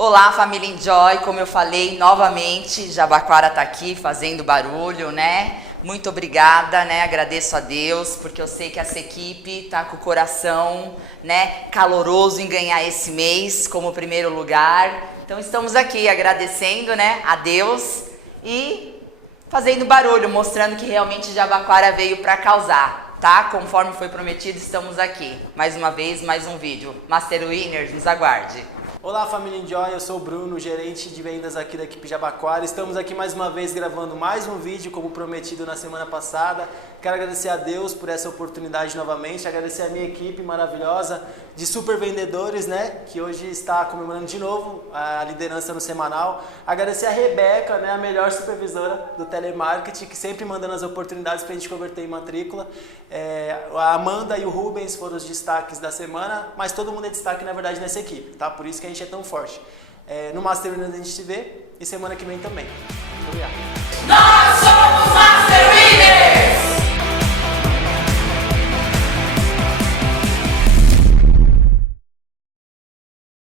Olá, família Enjoy, como eu falei, novamente, Jabaquara tá aqui fazendo barulho, né? Muito obrigada, né? Agradeço a Deus, porque eu sei que essa equipe tá com o coração, né, caloroso em ganhar esse mês como primeiro lugar. Então estamos aqui agradecendo, né, a Deus e fazendo barulho, mostrando que realmente Jabaquara veio para causar, tá? Conforme foi prometido, estamos aqui. Mais uma vez, mais um vídeo. Master Winners, nos aguarde. Olá, família Enjoy, eu sou o Bruno, gerente de vendas aqui da equipe Jabaquara. Estamos aqui mais uma vez gravando mais um vídeo, como prometido na semana passada. Quero agradecer a Deus por essa oportunidade novamente, agradecer a minha equipe maravilhosa de super vendedores, né, que hoje está comemorando de novo a liderança no semanal. Agradecer a Rebeca, né, a melhor supervisora do telemarketing, que sempre mandando as oportunidades para a gente converter em matrícula. A Amanda e o Rubens foram os destaques da semana, mas todo mundo é destaque, na verdade, nessa equipe, tá? Por isso que a gente é tão forte. No Master Winners a gente se vê e semana que vem também. Muito obrigado.